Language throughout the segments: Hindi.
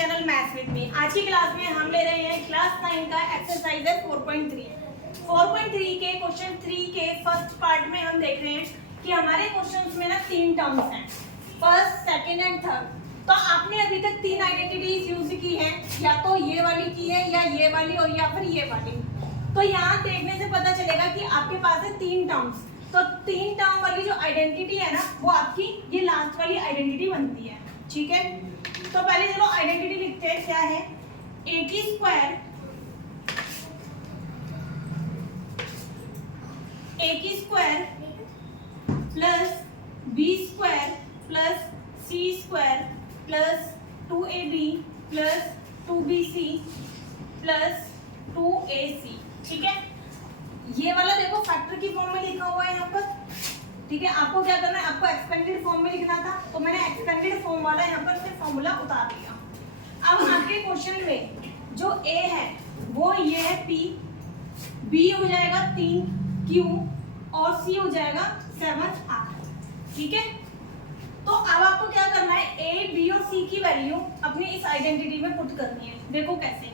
Channel maths with me. आज की क्लास में हम ले रहे हैं क्लास 9 का एक्सरसाइज है 4.3। 4.3 के क्वेश्चन 3 के फर्स्ट पार्ट में हम देख रहे हैं कि हमारे क्वेश्चंस में ना 3 टर्म्स हैं, फर्स्ट, सेकंड एंड थर्ड। तो आपने अभी तक 3 आइडेंटिटीज यूज की हैं, या तो ये वाली की है या ये वाली और या फिर ये वाली। तो यहाँ देखने से पता चलेगा कि आपके पास है 3 टर्म्स। तो 3 टर्म वाली जो आइडेंटिटी है ना, वो आपकी ये लास्ट वाली आइडेंटिटी बनती है। ठीक है, तो पहले चलो आइडेंटिटी लिखते हैं। क्या है? ए की square plus B square plus C square plus 2ab plus 2bc plus 2ac। ठीक है, ये वाला देखो फैक्टर की फॉर्म में लिखा हुआ है यहाँ पर। ठीक है, आपको क्या करना है, आपको एक्सपेंडेड फॉर्म में लिखना था, तो मैंने एक्सपेंडेड फॉर्म वाला यहाँ पर से फॉर्मूला उतार दिया। अब आपके क्वेश्चन में जो ए है वो ये है p, b हो जाएगा 3q और c हो जाएगा 7r। ठीक है, तो अब आपको क्या करना है, a, b और c की वैल्यू अपनी इस आइडेंटिटी में पुट करनी है। देखो कैसे,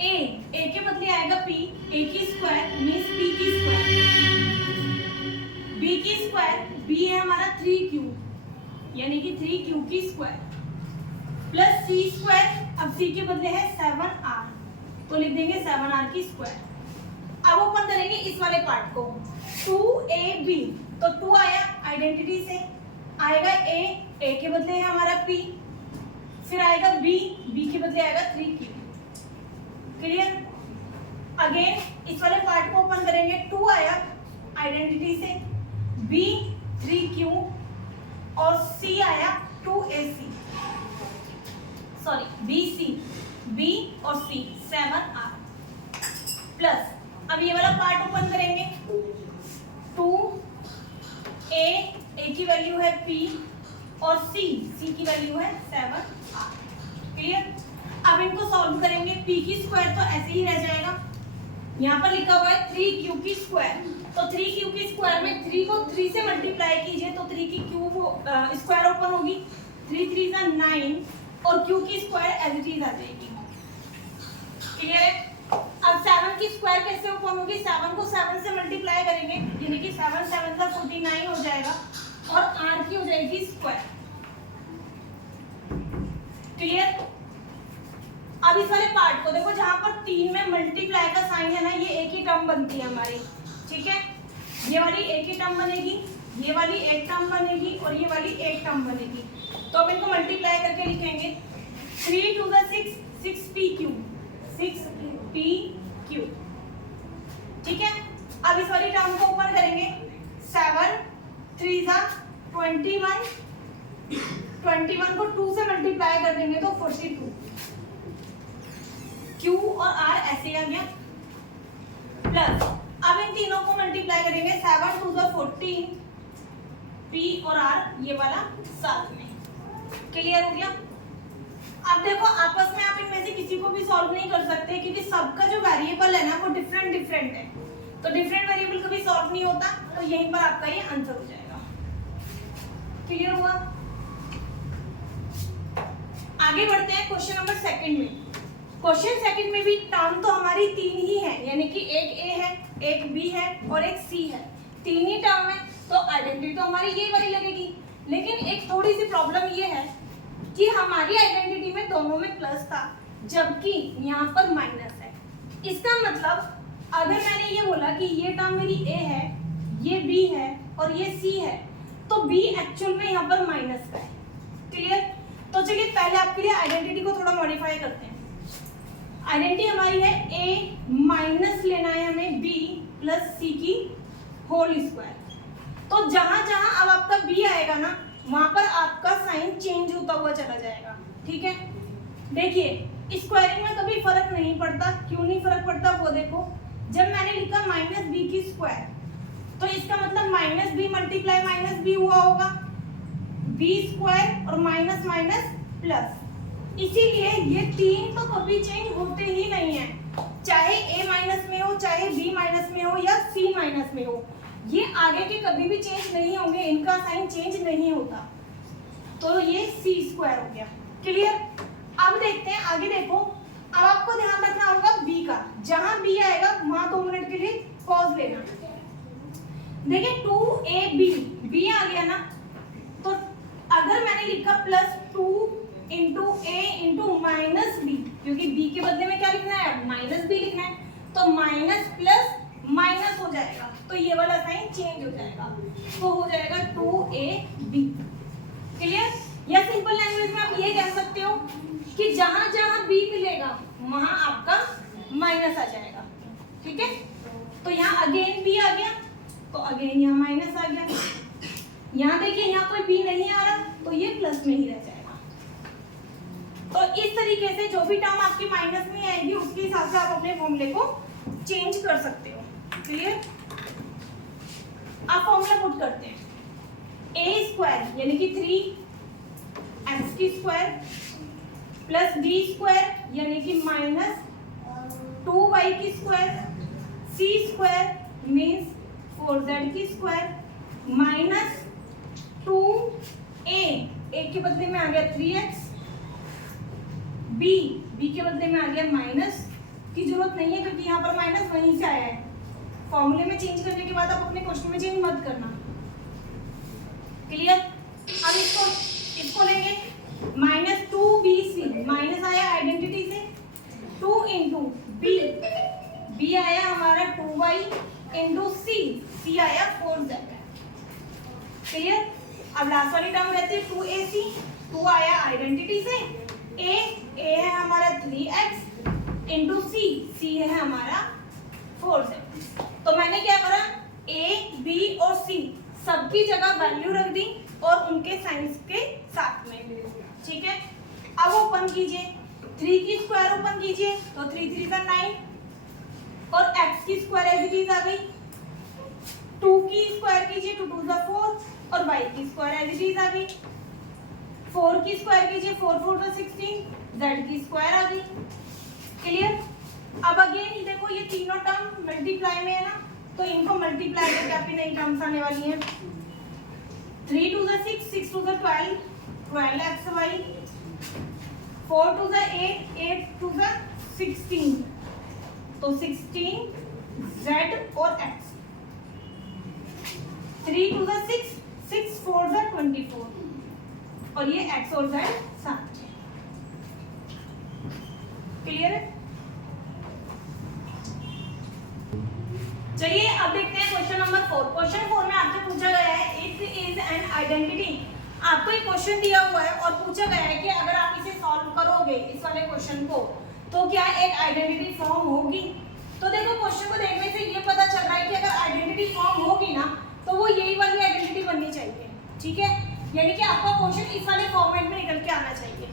a के बदले आएगा p, a की स्क्वायर मींस p की स्क्वायर, b की स्क्वायर, b है हमारा 3q यानी कि 3q की स्क्वायर प्लस c स्क्वायर, अब c के बदले है 7r तो लिख देंगे 7r की स्क्वायर। अब ओपन करेंगे इस वाले पार्ट को, 2ab तो 2 आया आइडेंटिटी से, आएगा a के बदले है हमारा p, फिर आएगा b के बदले आएगा 3q। क्लियर? अगेन इस वाले पार्ट को ओपन करेंगे, 2 आया आइडेंटिटी से, b 3q और c आया 2ac, सॉरी b और c 7r प्लस, अब ये वाला पार्ट ओपन करेंगे, 2a की वैल्यू है p और c की वैल्यू है 7r। क्लियर? अब इनको सॉल्व करेंगे, p की स्क्वायर तो ऐसे ही रह जाएगा, यहाँ पर लिखा हुआ है 3q की स्क्वायर, तो 3q की स्क्वायर में 3 को 3 से मल्टीप्लाई कीजिए तो 3 की क्यूब स्क्वायर ओपन होगी, 3 3 जा 9 और q की स्क्वायर एज इट इज आ जाएगी। क्लियर है? अब 7 की स्क्वायर कैसे ओपन होगी, 7 को 7 से मल्टीप्लाई करेंगे यानी कि 7 7 का 49 हो जाएगा और r की हो जाएगी स्क्वायर। क्लियर? अब इस वाले पार्ट को देखो, जहां पर 3 में मल्टीप्लाई का साइन है ना, ये एक ही टर्म बनती है हमारी। ठीक है, ये वाली एक ही टर्म बनेगी, ये वाली एक टर्म बनेगी और ये वाली एक टर्म बनेगी। तो अब इनको मल्टीप्लाई करके लिखेंगे, 3 2 6 6pq 6pq। ठीक है, अब इस वाली टर्म को ऊपर करेंगे, 7 3 जा 21 को 2 से मल्टीप्लाई कर देंगे तो 42, q और r ऐसे आ गया प्लस, अब इन तीनों को मल्टीप्लाई करेंगे, 7 2 जा 14, p और r ये वाला साथ में। क्लियर हो गया? अब देखो आपस में आप इनमें से किसी को भी सॉल्व नहीं कर सकते क्योंकि सबका जो वेरिएबल है ना वो डिफरेंट है, तो डिफरेंट वेरिएबल कभी सॉल्व नहीं होता, तो यहीं पर आपका ये आंसर हो जाएगा। क्लियर हुआ? आगे बढ़ते हैं क्वेश्चन नंबर सेकंड में। क्वेश्चन सेकंड में भी टर्म तो हमारी 3 ही है, यानी कि एक a है, एक b है और एक c है, 3 ही टर्म है, तो आइडेंटिटी तो हमारी ये वाली लगेगी। लेकिन एक थोड़ी सी प्रॉब्लम ये है कि हमारी आइडेंटिटी में दोनों में प्लस था जबकि यहाँ पर माइनस है। इसका मतलब अगर मैंने ये बोला कि ये टर्म मेरी a है, ये b है और ये c है, तो b एक्चुअल में यहाँ पर माइनस का है। क्लियर? तो चलिए पहले आपके लिए आइडेंटिटी को थोड़ा मॉडिफाई करते हैं। आइडेंटिटी हमारी है a माइनस लेना है हमें b प्लस c की होल स्क्वायर। तो जहां जहां अब आपका b आएगा ना, वहां पर आपका साइन चेंज होता हुआ चला जाएगा। ठीक है, देखिए स्क्वायरिंग में कभी फर्क नहीं पड़ता, क्यों नहीं फर्क पड़ता वो देखो, जब मैंने लिखा माइनस बी की स्क्वायर तो इसका मतलब minus B multiply minus B हुआ होगा, बी स्क्वायर और माइनस माइनस प्लस, इसीलिए ये 3 तो कभी चेंज होते ही नहीं है, चाहे a माइनस में हो, चाहे b माइनस में हो या c माइनस में हो, ये आगे के कभी भी चेंज नहीं होंगे, इनका साइन चेंज नहीं होता। तो ये c स्क्वायर हो गया। क्लियर? अब देखते हैं आगे, देखो अब आपको ध्यान रखना होगा बी का, जहां बी आएगा वहां 2 मिनट के लिए पॉज लेना। देखिए 2ab बी आ गया ना, तो अगर मैंने लिखा +2 इंटू ए इंटू माइनस बी, क्योंकि बी के बदले में क्या लिखना है, माइनस बी लिखना है, तो माइनस प्लस माइनस हो जाएगा, तो ये वाला साइन चेंज हो जाएगा, तो हो जाएगा 2ab। क्लियर? या सिंपल लैंग्वेज में आप ये कह सकते हो कि जहां जहां बी मिलेगा वहां आपका माइनस आ जाएगा। ठीक है, तो यहाँ अगेन बी आ गया, तो अगेन यहाँ माइनस आ गया। यहाँ देखिए यहाँ कोई बी नहीं आ रहा, तो ये प्लस में ही रह जाएगा। तो इस तरीके से जो भी टर्म आपकी माइनस में आएगी उसके हिसाब से आप अपने फॉर्मूले को चेंज कर सकते हो। क्लियर? आप फॉर्मूला पुट करते हैं, ए स्क्वायर यानी कि 3x की स्क्वायर प्लस बी स्क्वायर यानी कि माइनस 2y की स्क्वायर, सी स्क्वायर मीन्स 4z की स्क्वायर माइनस 2a, a के बदले में आ गया 3x, b के बदले में आ गया माइनस की जरूरत नहीं है क्योंकि यहाँ पर माइनस वहीं से आया है। फॉर्मूले में चेंज करने के बाद आप अपने क्वेश्चन में चेंज मत करना। क्लियर? अब इसको लेंगे -2bc, माइनस आया आइडेंटिटी से, 2 इंटू बी आया हमारा 2y इंटू सी आया 4z। क्लियर? अब लास्ट वाली टर्म रहती है 2ac, 2 आया आइडेंटिटी से, a है हमारा 3x इंटू सी है हमारा 4z। तो मैंने क्या करा, a b और c सबकी जगह वैल्यू रख दी और उनके साइंस के साथ में। ठीक है, अब ओपन कीजिए, 3 की स्क्वायर ओपन कीजिए तो 3 3 का 9 और x की स्क्वायर एज इट इज आ गई, 2 की स्क्वायर कीजिए 2 2 का 4 और y की स्क्वायर एज इट इज आ गई, 4 की स्क्वायर कीजिए 4 4 का 16, z की स्क्वायर आ गई। क्लियर? अब अगेन देखो ये तीनों टर्म मल्टीप्लाई में है ना, तो इनको मल्टीप्लाई करके आपकी नई टर्म्स आने वाली हैं। 3 2 का 6, 6 2 का 12, 12xy, 4 2 का 8, 8 2 का 16, तो 16z और x, 3 2 का 6, 6 4 का 24 और ये x और z साथ है। क्लियर है? चलिए अब देखते हैं क्वेश्चन नंबर 4। क्वेश्चन 4 में आपसे पूछा गया है इट इज एन आइडेंटिटी। आपको एक क्वेश्चन दिया हुआ है और पूछा गया है कि अगर आप इसे सॉल्व करोगे इस वाले क्वेश्चन को तो क्या एक आइडेंटिटी फॉर्म होगी। तो देखो क्वेश्चन को देखने से ये पता चल रहा है कि अगर आइडेंटिटी फॉर्म होगी ना तो वो यही वाली आइडेंटिटी बननी चाहिए। ठीक है, यानी कि आपका क्वेश्चन इस वाले फॉर्मेट में निकल के आना चाहिए।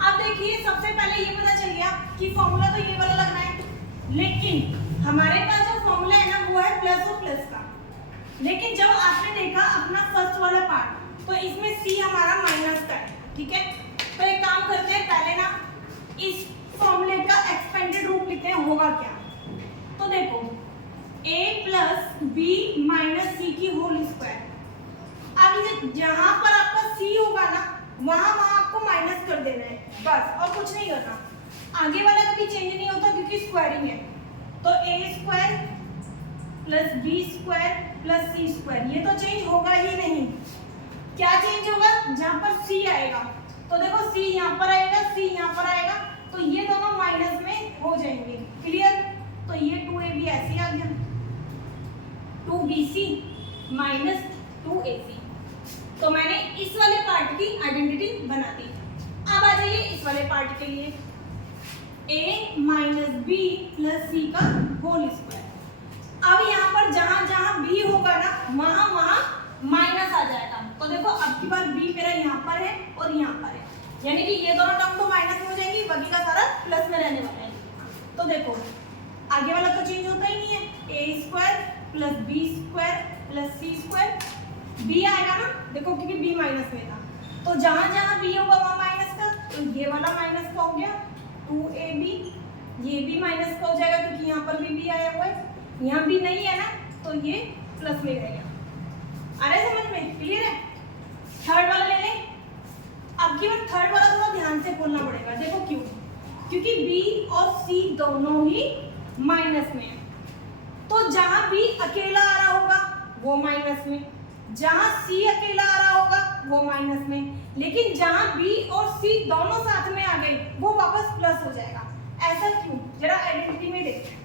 अब देखिए सबसे पहले ये पता चल गया कि फॉर्मूला तो ये वाला लगना है, लेकिन हमारे पास जो फॉर्मूला है ना वो है प्लस और प्लस का। लेकिन जब आपने देखा अपना फर्स्ट वाला पार्ट तो इसमें सी हमारा माइनस का है। ठीक है, तो एक काम करते हैं, पहले ना इस फॉर्मूले का एक्सपेंडेड रूप लिखते हैं, होगा क्या। तो देखो a प्लस बी माइनस सी की होल स्क्वायर। अब जहां पर आपका c होगा ना वहां आपको माइनस कर देना है बस, और कुछ नहीं करना। आगे वाला कभी चेंज नहीं होता क्योंकि स्क्वायरिंग है। तो a square plus B square plus C square, ये तो चेंज होगा ही नहीं। क्या चेंज होगा, जहां पर c आएगा तो देखो c यहाँ पर आएगा, c यहाँ पर आएगा, तो ये दोनों माइनस में हो जाएंगे। क्लियर? तो ये 2ab ऐसे आ गया, 2bc माइनस 2ac। तो मैंने इस वाले पार्ट की आइडेंटिटी बना दी। अब आ जाइए इस वाले पार्ट के लिए, a माइनस बी प्लस सी का होल स्क्वायर। अब यहाँ पर जहां जहां b होगा ना वहां वहां माइनस आ जाएगा। तो देखो अब की बार b मेरा यहाँ पर है और यहाँ पर है, यानी कि ये दोनों टर्म तो माइनस में हो जाएंगी, बाकी का सारा प्लस में रहने वाला है। तो देखो आगे वाला तो चेंज होता ही नहीं है, a square plus B square plus C square, b आएगा ना देखो क्योंकि b माइनस में था, तो जहां जहां b होगा वहां माइनस का, तो ये वाला माइनस का हो गया 2ab, ये भी माइनस का हो जाएगा क्योंकि यहाँ पर भी b आया हुआ है, यहाँ भी नहीं है ना तो ये प्लस में रहेगा। आ रहा है समझ में? क्लियर है? थर्ड वाला ले लें। अब की बार थर्ड वाला थोड़ा ध्यान से बोलना पड़ेगा, C दोनों ही माइनस में है, तो जहां B अकेला आ रहा होगा वो माइनस में, जहां C अकेला आ रहा होगा वो माइनस में, लेकिन जहां B और C दोनों साथ में आ गए वो वापस प्लस हो जाएगा। ऐसा क्यों, जरा आइडेंटिटी में देखते हैं।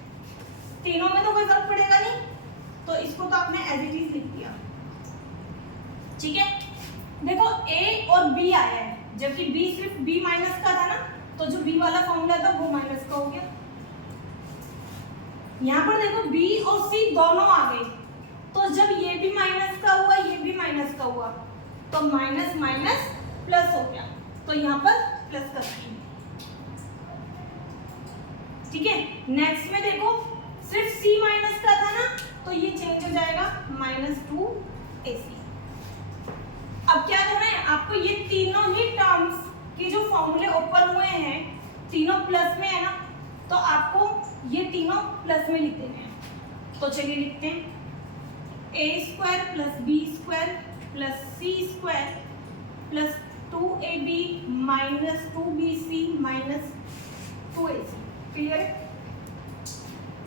तीनों में तो कोई फर्क पड़ेगा नहीं, तो इसको तो आपने एज इट इज लिख दिया, ठीक है। देखो A और B आया है, जबकि B सिर्फ B माइनस का था ना, तो जो B वाला फॉर्मूला था वो माइनस का हो गया। यहाँ पर देखो B और C दोनों आ गए, तो जब ये भी माइनस का हुआ ये भी माइनस का हुआ, तो माइनस माइनस प्लस हो गया, तो यहाँ पर प्लस कर दिए, ठीक है। नेक्स्ट में देखो सिर्फ C माइनस का था ना, तो ये चेंज हो जाएगा -2AC। अब क्या करना है आपको, ये तीनों ही टर्म्स के जो फॉर्मूले ओपन हुए हैं तीनों प्लस में है ना, तो आपको ये तीनों प्लस में लिख देने हैं। तो चलिए लिखते हैं a² + b² + c² + 2ab - 2bc - 2ac। Clear है।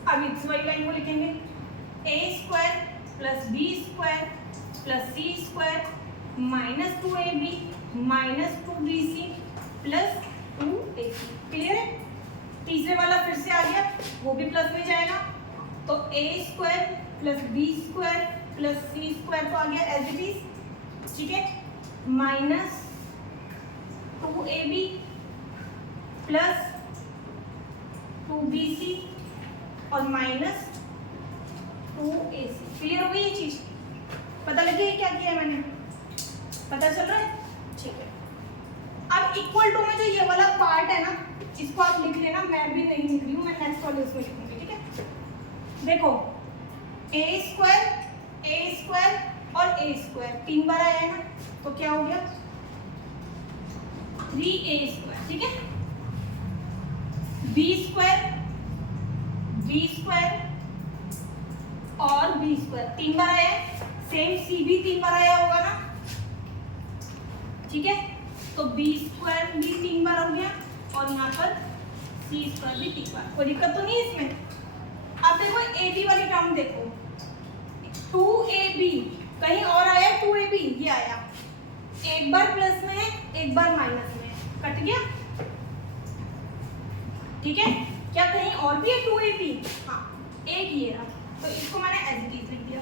अब इस वाली लाइन को लिखेंगे a² + b² + c² - 2ab - 2bc + 2ac। Clear है। तीसरे वाला फिर से आ गया, वो भी प्लस में जाएगा, तो a² + b² + c² तो आ गया एज इट इज, ठीक है, -2ab + 2bc और -2ac। क्लियर हो गई ये चीज, पता लगी है क्या किया है मैंने, पता चल रहा है, ठीक है। अब इक्वल टू में जो ये वाला पार्ट है ना, इसको आप लिख लेना, मैं भी नहीं लिख रही हूँ, मैं नेक्स्ट वाले उसमें लिखूंगी, ठीक है। देखो a² और a² 3 बार आया है ना, तो क्या हो गया 3a², ठीक है। b² और b² 3 बार आया है, सेम c भी 3 बार आया होगा ना, ठीक है, तो b² भी 3 बार हो गया और यहाँ पर c² भी 3 बार। कोई दिक्कत तो नहीं है इसमें। अब देखो ab वाली टर्म देखो, 2ab कहीं और आया, 2ab ये आया, एक बार प्लस में है एक बार माइनस में, कट गया, ठीक है। क्या कहीं और भी है 2ab? हाँ, एक ये रहा, तो इसको मैंने एज इट इज लिख दिया।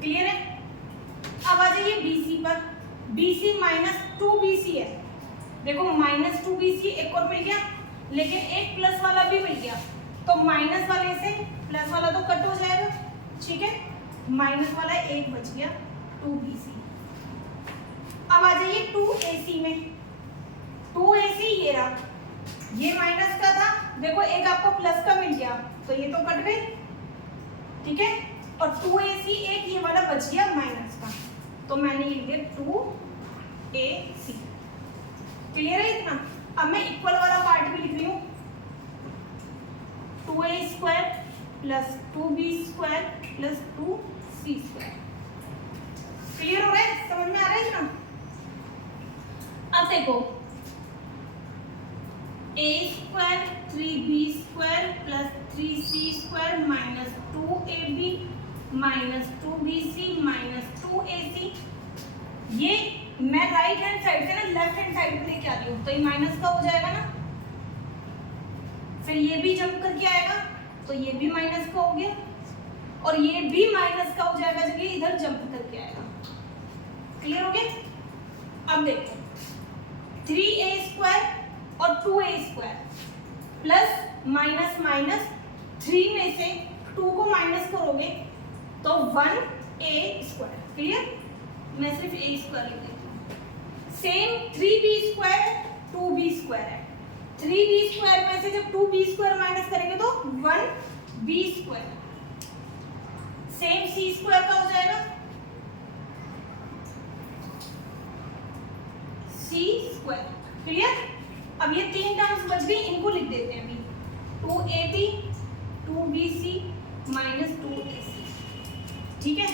क्लियर है। अब आ जाइए BC पर, BC -2BC है, देखो -2BC एक और मिल गया, लेकिन एक प्लस वाला भी मिल गया, तो माइनस वाले से प्लस वाला तो कट हो जाएगा, ठीक है, माइनस वाला एक बच गया 2BC। अब आ जाइए 2AC में, 2AC ये रहा, ये माइनस का था, देखो एक आपको प्लस का मिल गया, तो ये तो कट गई, ठीक है, और 2AC एक ये वाला बच गया माइनस का, तो मैंने लिख दिया 2AC। क्लियर है इतना। अब मैं इक्वल वाला पार्ट भी लिख रही हूँ, 2a² + 2b² + 2c²। क्लियर हो रहा है, समझ में आ रहा है इतना। अब देखो a² 3b² + 3c² - 2ab - 2bc - 2ac। ये मैं राइट हैंड साइड से ना लेफ्ट हैंड साइड पे लेके आ रही हूँ, तो ये माइनस का हो जाएगा ना, फिर ये भी जंप करके आएगा, तो ये भी माइनस का हो गया, और ये भी माइनस का हो जाएगा जब ये इधर जंप करके आएगा। क्लियर हो गया। अब देखो 3a² और 2a² प्लस माइनस माइनस 3 में से 2 को माइनस करोगे तो 1a²। क्लियर, मैं सिर्फ a² लिख देती हूँ। सेम 3b² 2b² है, 3b² में से जब 2b² माइनस करेंगे तो 1b², सेम c² का हो जाएगा c²। क्लियर। अब ये 3 टर्म्स बच गई, इनको लिख देते हैं अभी, 2ab 2bc - 2ac, ठीक है।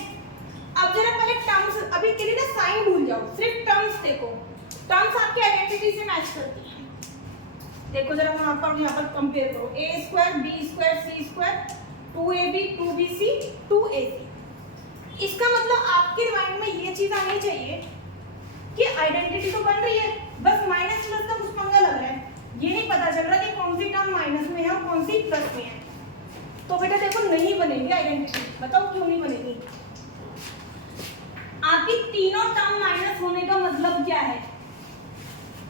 अब जरा पहले टर्म्स, अभी के लिए ना साइन भूल जाओ, सिर्फ टर्म्स देखो, टर्म्स आपके आइडेंटिटी से मैच करती हैं। देखो जरा वहां पर यहाँ पर कंपेयर करो, ए स्क्वायर बी स्क्वायर सी स्क्वायर 2ab 2bc 2ac। इसका मतलब आपके माइंड में ये चीज आनी चाहिए कि आइडेंटिटी तो बन रही है, बस माइनस प्लस का कुछ पंगा लग रहा है, ये नहीं पता चल रहा कि कौन सी टर्म माइनस में है और कौन सी प्लस में है। तो बेटा देखो नहीं बनेगी आइडेंटिटी, बताओ क्यों नहीं बनेगी? आपकी तीनों टर्म माइनस होने का मतलब क्या है?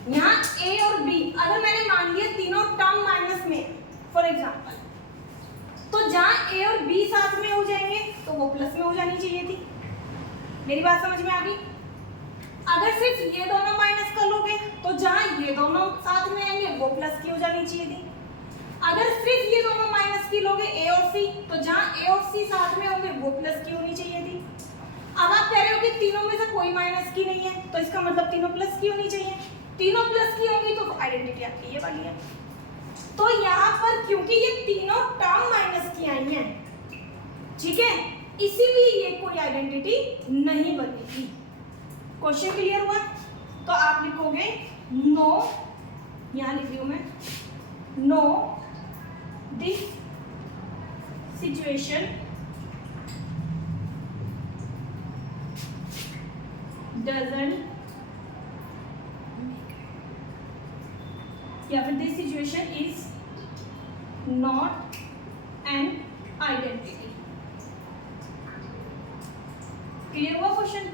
यहाँ ए और बी अगर मैंने मान लिया तीनों टर्म माइनस में फॉर एग्जांपल, तो जहाँ ए और बी साथ में हो जाएंगे तो वो प्लस में हो जानी चाहिए थी। मेरी बात समझ में आ गई? अगर सिर्फ ये दोनों माइनस कर लोगे तो जहाँ ये दोनों साथ में आएंगे वो प्लस की हो जानी चाहिए थी। अगर सिर्फ ये दोनों माइनस की लोगे ए और सी, तो जहाँ ए और सी साथ में होंगे वो प्लस की होनी चाहिए थी। अब आप कह रहे हो कि तीनों में से कोई माइनस की नहीं है, तो इसका मतलब तीनों प्लस की होनी चाहिए। तीनों प्लस की होंगी तो आइडेंटिटी आपकी ये वाली है। तो यहाँ पर क्योंकि ये तीनों टर्म माइनस की आई हैं, ठीक है, इसीलिए ये कोई आइडेंटिटी नहीं बनेगी। क्वेश्चन क्लियर हुआ? तो आप लिखोगे नो, यहाँ लिख रही हूं मैं, नो दिस सिचुएशन doesn't, या फिर this situation is not an identity. Clear हुआ क्वेश्चन?